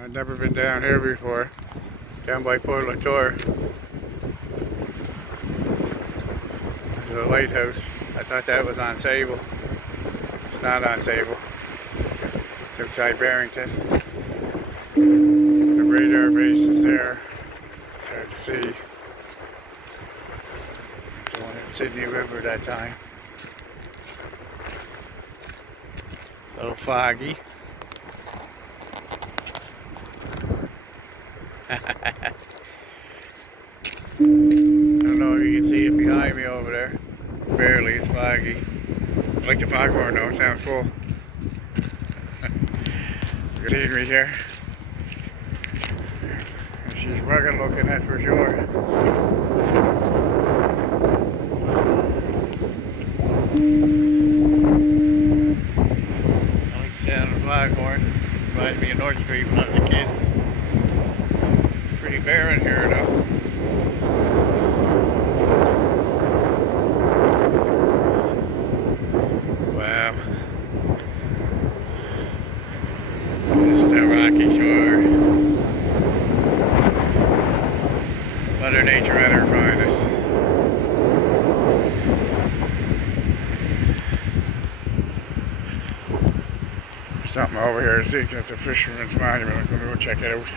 I've never been down here before. Down by Port Latour. There's a lighthouse. I thought that was on Sable. It's not on Sable. It's outside Barrington. The radar base is there. It's hard to see. The one in Sydney River that time. A little foggy. I don't know if you can see it behind me over there. Barely, it's foggy. I like the foghorn though, it sounds cool. Good scenery here. She's rugged looking at for sure. I like the sound of the foghorn. Reminds me of North Street when I was a kid. Pretty barren here though. Wow. This is the rocky shore. Mother Nature at her finest. There's something over here to see, it's a fisherman's monument. I'm gonna go check it out.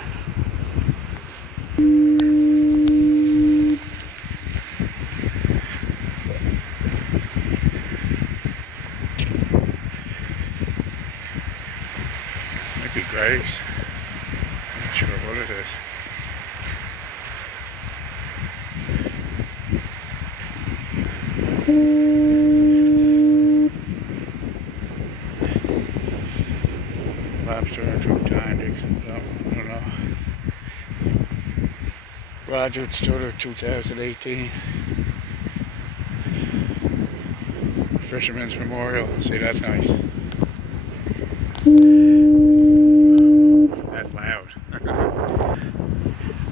Might be graves. I'm not sure what it is. Lobster and two time digs and something, I don't know. Roger Stutter 2018. Fisherman's Memorial. See, that's nice. That's loud.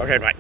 Okay, bye.